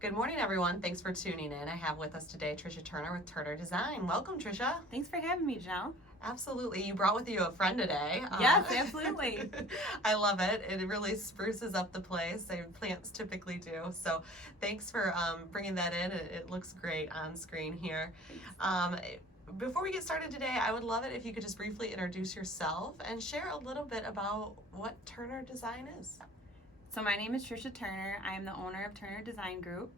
Good morning, everyone. Thanks for tuning in. I have with us today Trisha Turner with Turner Design. Welcome, Trisha. Thanks for having me, Janelle. Absolutely. You brought with you a friend today. Yes, absolutely. I love it. It really spruces up the place. Plants typically do. So thanks for bringing that in. It looks great on screen here. Before we get started today, I would love it if you could just briefly introduce yourself and share a little bit about what Turner Design is. So my name is Trisha Turner. I am the owner of Turner Design Group.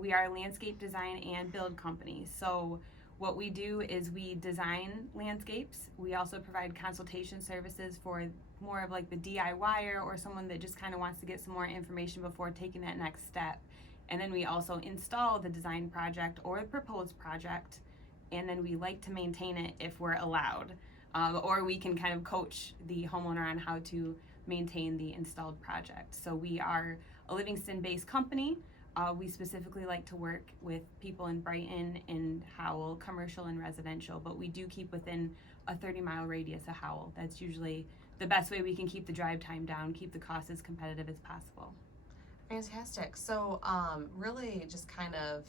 We are a landscape design and build company. So what we do is we design landscapes. We also provide consultation services for more of like the DIYer or someone that just kind of wants to get some more information before taking that next step. And then we also install the design project or the proposed project, and then we like to maintain it if we're allowed. Or we can kind of coach the homeowner on how to maintain the installed project. So we are a Livingston-based company. We specifically like to work with people in Brighton and Howell, commercial and residential, but we do keep within a 30-mile radius of Howell. That's usually the best way we can keep the drive time down, keep the cost as competitive as possible. Fantastic. So really just kind of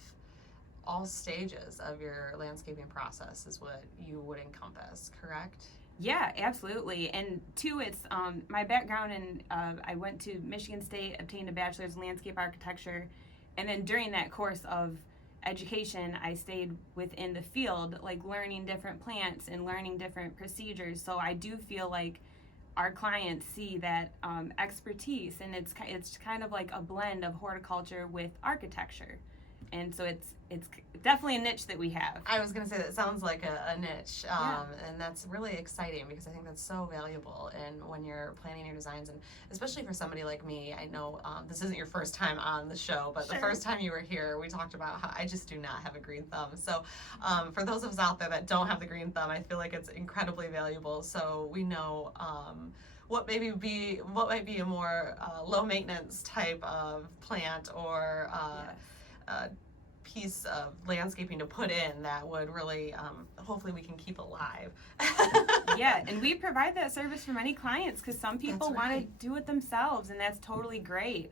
all stages of your landscaping process is what you would encompass, correct? Yeah, absolutely. And two, it's my background in, I went to Michigan State, obtained a bachelor's in landscape architecture, and then during that course of education, I stayed within the field, like learning different plants and learning different procedures. So I do feel like our clients see that expertise, and it's kind of like a blend of horticulture with architecture. And so it's definitely a niche that we have. I was going to say that sounds like a niche, and that's really exciting because I think that's so valuable. And when you're planning your designs, and especially for somebody like me, I know this isn't your first time on the show, but Sure. The first time you were here, we talked about how I just do not have a green thumb. So for those of us out there that don't have the green thumb, I feel like it's incredibly valuable. So we know what might be a more low maintenance type of plant or piece of landscaping to put in that would really hopefully we can keep alive. Yeah, and we provide that service for many clients because some people want to do it themselves, and that's totally great.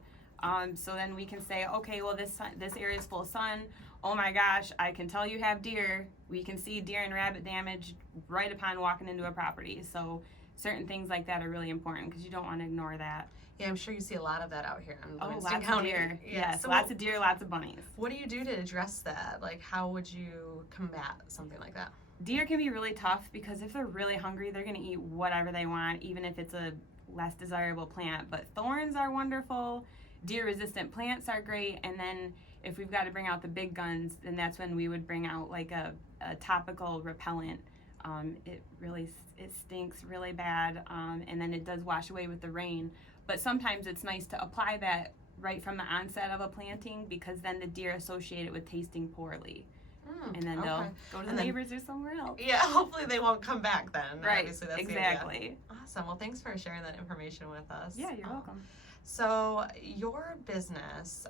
So then we can say, okay, well this area is full of sun. Oh my gosh, I can tell you have deer. We can see deer and rabbit damage right upon walking into a property. So certain things like that are really important because you don't want to ignore that. Yeah, I'm sure you see a lot of that out here in Livingston lots County. of deer. Yeah. Yes, So lots of deer, lots of bunnies. what do you do to address that? Like, how would you combat something like that? Deer can be really tough because if they're really hungry, they're going to eat whatever they want, even if it's a less desirable plant. But thorns are wonderful. Deer-resistant plants are great. And then if we've got to bring out the big guns, then that's when we would bring out like a topical repellent. It stinks really bad, and then it does wash away with the rain. But sometimes it's nice to apply that right from the onset of a planting because then the deer associate it with tasting poorly. And then they'll go to the neighbors or somewhere else. Yeah, hopefully they won't come back then. Right, Obviously, that's exactly. The idea. Awesome. Well, thanks for sharing that information with us. Yeah, you're welcome. So your business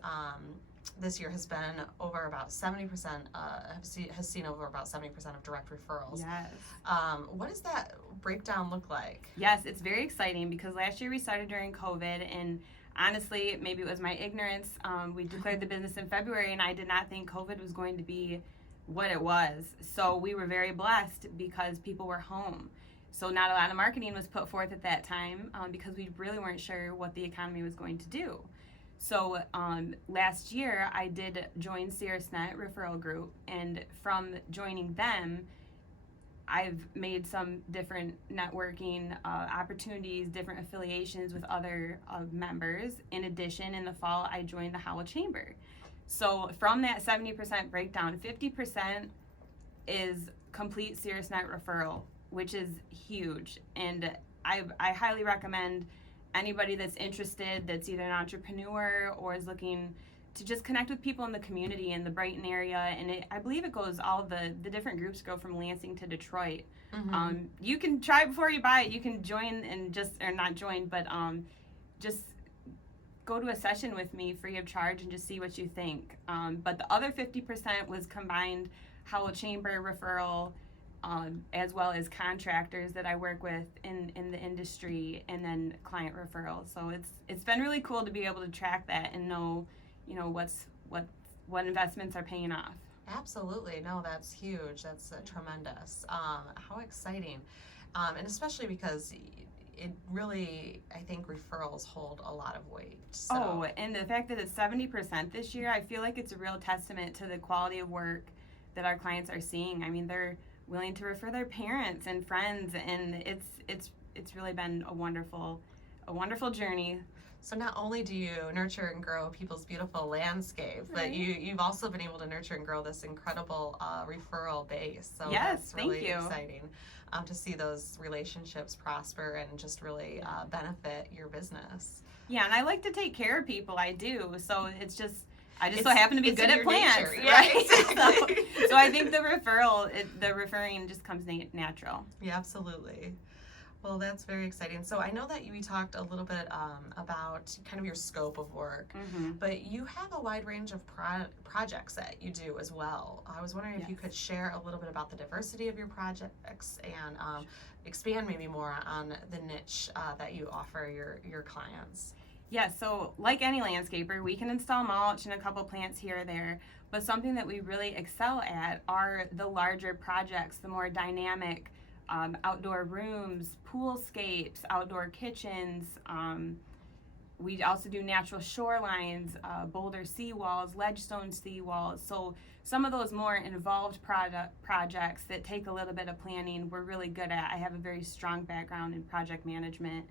this year has been over about 70%, has seen over about 70% of direct referrals. Yes. What does that breakdown look like? Yes, it's very exciting because last year we started during COVID, and honestly, maybe it was my ignorance. We declared the business in February, and I did not think COVID was going to be what it was. So we were very blessed because people were home. So not a lot of marketing was put forth at that time because we really weren't sure what the economy was going to do. So last year I did join CRSNet Referral Group, and from joining them, I've made some different networking opportunities, different affiliations with other members. In addition, in the fall, I joined the Howell Chamber. So from that 70% breakdown, 50% is complete CRSNet referral, which is huge. And I highly recommend anybody that's interested, that's either an entrepreneur or is looking to just connect with people in the community in the Brighton area. And I believe it goes, all the different groups go from Lansing to Detroit. Mm-hmm. You can try before you buy it. You can join and not join, but just go to a session with me free of charge and just see what you think. But the other 50% was combined Howell Chamber referral, as well as contractors that I work with in the industry, and then client referrals. So it's been really cool to be able to track that and know, what's what investments are paying off. Absolutely. No, that's huge. That's tremendous. How exciting. And especially because it really, I think referrals hold a lot of weight. So. Oh, and the fact that it's 70% this year, I feel like it's a real testament to the quality of work that our clients are seeing. I mean, they're willing to refer their parents and friends, and it's really been a wonderful journey. So not only do you nurture and grow people's beautiful landscape, but Right. you've also been able to nurture and grow this incredible referral base. So Yes, that's really thank you. exciting to see those relationships prosper and just really benefit your business. Yeah, and I like to take care of people. I do. So I just It's- so happen to be it's good in at your plants, nature, yeah, right? exactly. So I think the referring just comes natural. Yeah, absolutely. Well, that's very exciting. So I know that we talked a little bit about kind of your scope of work, Mm-hmm. but you have a wide range of projects that you do as well. I was wondering if you Yes. could share a little bit about the diversity of your projects and expand maybe more on the niche that you offer your clients. Yeah, so like any landscaper, we can install mulch and a couple plants here or there, but something that we really excel at are the larger projects, the more dynamic outdoor rooms, poolscapes, outdoor kitchens. We also do natural shorelines, boulder seawalls, ledgestone seawalls. So some of those more involved projects that take a little bit of planning, we're really good at. I have a very strong background in project management,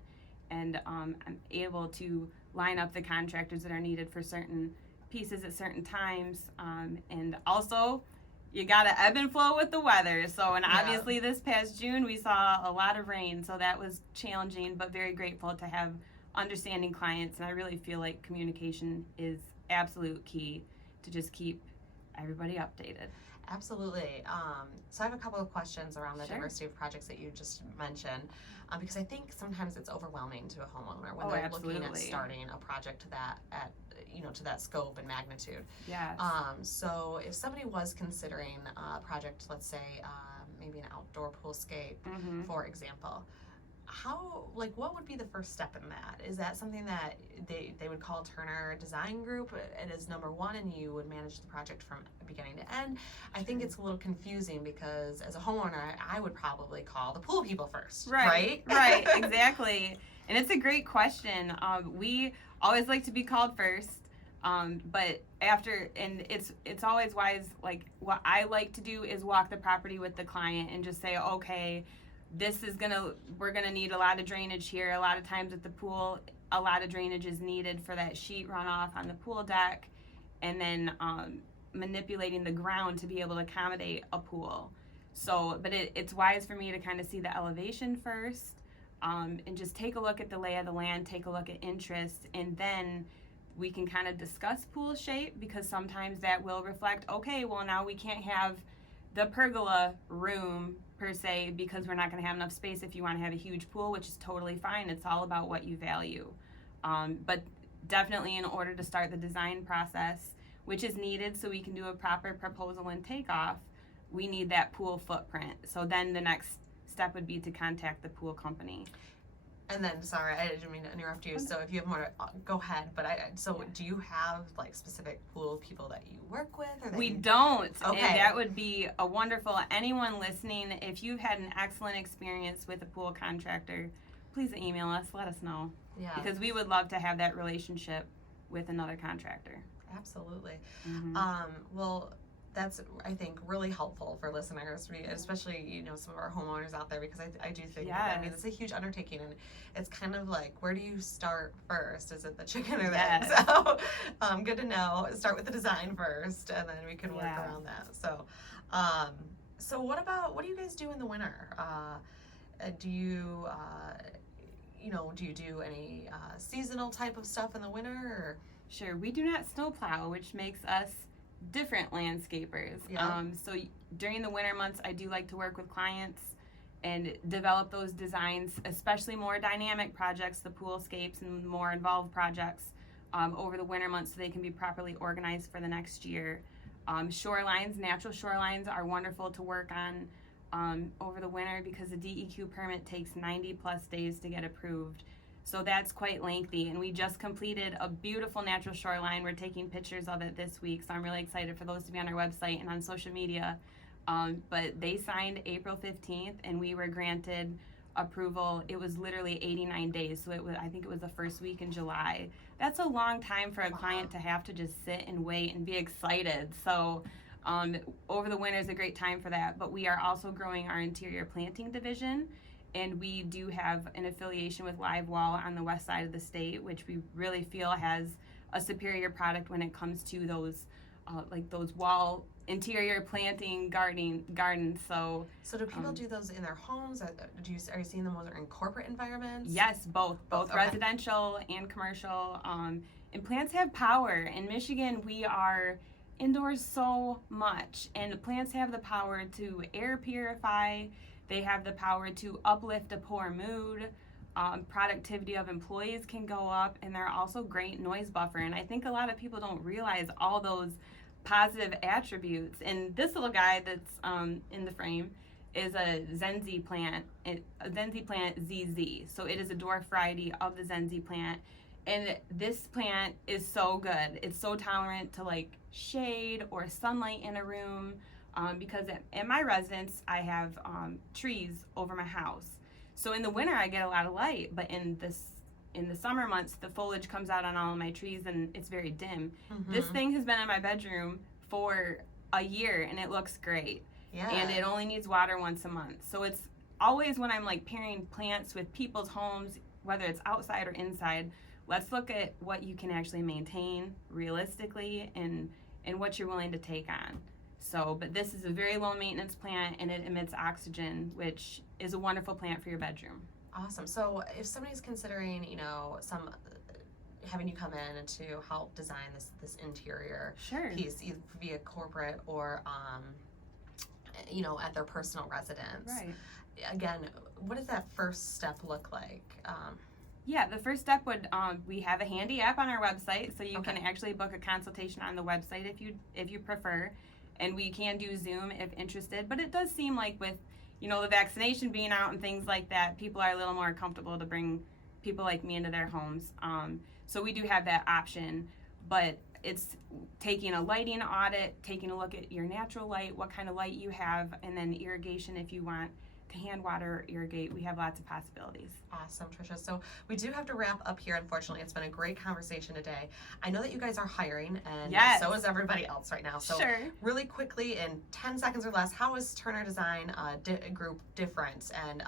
and I'm able to line up the contractors that are needed for certain pieces at certain times. And also, you got to ebb and flow with the weather. So, and Yeah. obviously this past June, we saw a lot of rain. So that was challenging, but very grateful to have understanding clients. And I really feel like communication is absolute key to just keep everybody updated. Absolutely. So I have a couple of questions around the Sure. diversity of projects that you just mentioned, because I think sometimes it's overwhelming to a homeowner when Oh, they're looking at absolutely. starting a project to that to that scope and magnitude. Yes. So if somebody was considering a project, let's say maybe an outdoor poolscape, Mm-hmm. for example, what would be the first step in that? Is that something that they would call Turner Design Group and is number one, and you would manage the project from beginning to end? I think it's a little confusing because as a homeowner, I would probably call the pool people first, right? Right, exactly. And it's a great question. We always like to be called first, but and it's always wise. Like what I like to do is walk the property with the client and just say, okay, we're gonna need a lot of drainage here. A lot of times at the pool, a lot of drainage is needed for that sheet runoff on the pool deck, and then manipulating the ground to be able to accommodate a pool. So, but it's wise for me to kind of see the elevation first, and just take a look at the lay of the land, take a look at interest, and then we can kind of discuss pool shape, because sometimes that will reflect, okay, well now we can't have the pergola room per se because we're not going to have enough space if you want to have a huge pool, which is totally fine. It's all about what you value. But definitely in order to start the design process, which is needed so we can do a proper proposal and takeoff, we need that pool footprint. So then the next step would be to contact the pool company. And then, sorry, I didn't mean to interrupt you. So if you have more, go ahead. But do you have like specific pool people that you work with? Or that We you... don't, Okay. and that would be a wonderful. Anyone listening, if you've had an excellent experience with a pool contractor, please email us. Let us know, Yeah, because we would love to have that relationship with another contractor. absolutely. Mm-hmm. Well, that's, I think, really helpful for listeners, especially, some of our homeowners out there, because I do think, I mean, Yes. it's a huge undertaking, and it's kind of like, where do you start first? Is it the chicken or the Yes. egg? So, good to know. Start with the design first, and then we can work Yeah. around that. So what do you guys do in the winter? Do you, do you do any seasonal type of stuff in the winter, or? Sure, we do not snowplow, which makes us different landscapers. Yeah. So during the winter months, I do like to work with clients and develop those designs, especially more dynamic projects, the poolscapes and more involved projects over the winter months, so they can be properly organized for the next year. Shorelines, natural shorelines are wonderful to work on over the winter, because the DEQ permit takes 90 plus days to get approved. So that's quite lengthy, and we just completed a beautiful natural shoreline. We're taking pictures of it this week, so I'm really excited for those to be on our website and on social media. But they signed April 15th, and we were granted approval. It was literally 89 days, so I think it was the first week in July. That's a long time for a client to have to just sit and wait and be excited. So over the winter is a great time for that. But we are also growing our interior planting division, and we do have an affiliation with Live Wall on the west side of the state, which we really feel has a superior product when it comes to those like those wall interior planting gardens. So do people do those in their homes? Are you seeing them in corporate environments? Yes, both Okay. residential and commercial. And plants have power. In Michigan, we are indoors so much, and plants have the power to air purify. They have the power to uplift a poor mood. Productivity of employees can go up, and they're also great noise buffer. And I think a lot of people don't realize all those positive attributes. And this little guy that's in the frame is a Zenzi plant, a Zenzi plant ZZ. So it is a dwarf variety of the Zenzi plant. And this plant is so good. It's so tolerant to like shade or sunlight in a room. Because at my residence, I have trees over my house. So in the winter, I get a lot of light, but in the summer months, the foliage comes out on all of my trees and it's very dim. Mm-hmm. This thing has been in my bedroom for a year and it looks great. Yeah. And it only needs water once a month. So it's always when I'm like pairing plants with people's homes, whether it's outside or inside, let's look at what you can actually maintain realistically and what you're willing to take on. So, but this is a very low maintenance plant and it emits oxygen, which is a wonderful plant for your bedroom. Awesome. So if somebody's considering, having you come in to help design this interior piece, either via corporate or, at their personal residence. Right. Again, what does that first step look like? Yeah, the first step would we have a handy app on our website, so you Okay. can actually book a consultation on the website if you prefer, and we can do Zoom if interested. But it does seem like with the vaccination being out and things like that, people are a little more comfortable to bring people like me into their homes. So we do have that option, but it's taking a lighting audit, taking a look at your natural light, what kind of light you have, and then irrigation if you want to hand water or irrigate. We have lots of possibilities. Awesome, Tricia. So we do have to wrap up here, unfortunately. It's been a great conversation today. I know that you guys are hiring, and Yes. so is everybody else right now. So Sure. really quickly, in 10 seconds or less, how is Turner Design Group different, and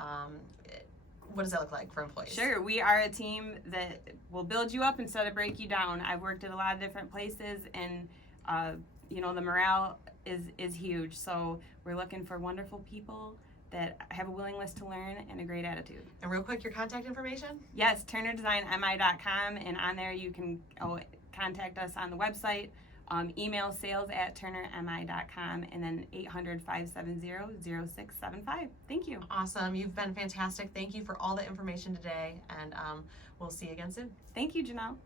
what does that look like for employees? Sure, we are a team that will build you up instead of break you down. I've worked at a lot of different places, and the morale is huge. So we're looking for wonderful people that have a willingness to learn and a great attitude. And real quick, your contact information? Yes, TurnerDesignMI.com, and on there you can contact us on the website. Email sales@turnermi.com, and then 800-570-0675. Thank you. Awesome. You've been fantastic. Thank you for all the information today, and we'll see you again soon. Thank you, Janelle.